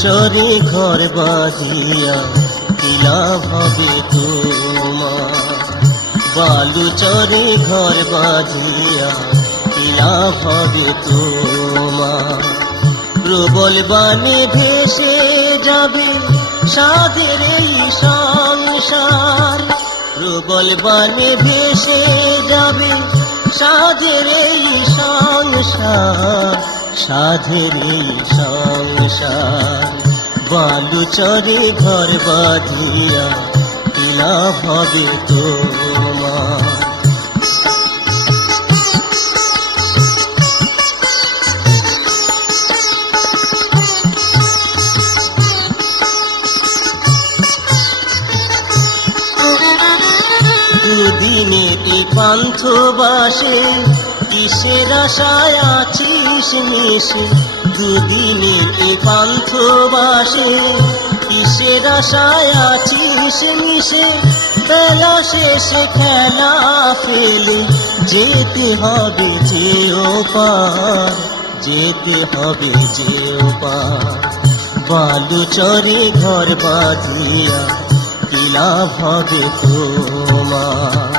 চরে ঘর বাঁধিয়া কি লাভ হবে তোমার? বালু চরে ঘর বাঁধিয়া কি লাভ হবে তোমার? প্রবল বানে ভেসে যাবে সাধের এই সংসার। প্রবল বানে ভেসে যাবে সাধের এই সংসার, সাধের এই সংসার। বালু চরে ঘর বাঁধিয়া কি লাভ হবে তোমার? দুদিনে এই পান্থবাসে কিসের আশায় আছিস মিশে? দুদিনে এই পান্থবাসে কিসের আশায় আছিস মিশে? বেলা শেষে খেলা ফেলে যেতে হবে যে ওপার, যেতে হবে যে ওপার। বালু চরে ঘর বাঁধিয়া কি লাভ হবে তোমার?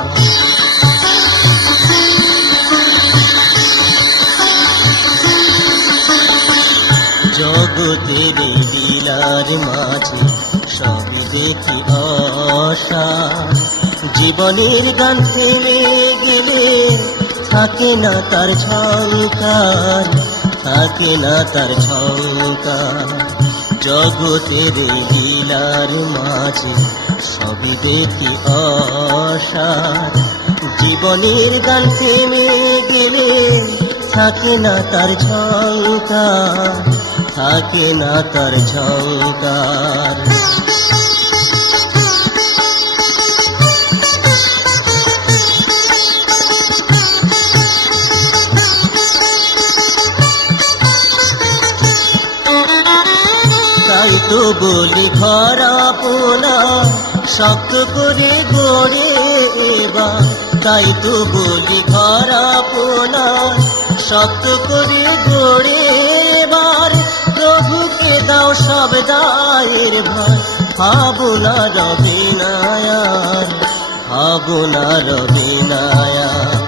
জগতের লীলার মাঝে সব দেখি আশা। জীবনের গান থেমে গেলে থাকে না তার ঝংকার, থাকে না তার ঝংকার। জগতের লীলার মাঝে সব দেখি আশা। জীবনের গান থেমে গেলে থাকে না তার ঝংকার, থাকে না তার ঝংকার। তাই তো বলি ঘর আপনা শক্ত করে গড়ে এবার। তাই তো বলি ঘর আপনা শক্ত করে গড়ে এবার। প্রভুকে দাও সব দায়ের ভার, ভাবনা রবে নায়ার, ভাবনা রবে নায়ার।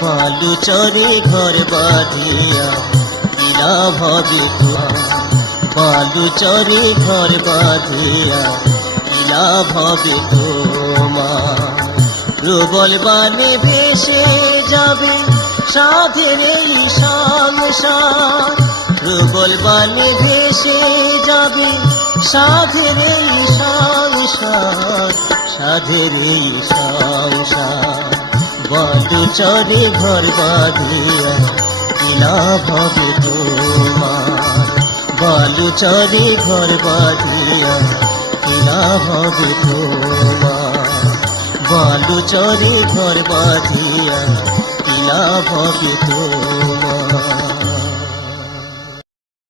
বালু চরে ঘর বাঁধিয়া কি লাভ হবে তোমার? বালু চরে ঘর বাঁধিয়া কি লাভ হবে তোমার? প্রবল বানে ভেসে যাবে সাধের এই সংসার। প্রবল বানে ভেসে যাবে সাধের এই সংসার, সাধের এই সংসার। বালু চরে ঘর বাঁধিয়া কি লাভ হবে তোমার? বালু চরে ঘর বাঁধিয়া কি লাভ হবে তোমার? বালু চরে ঘর বাঁধিয়া কি লাভ হবে তোমার?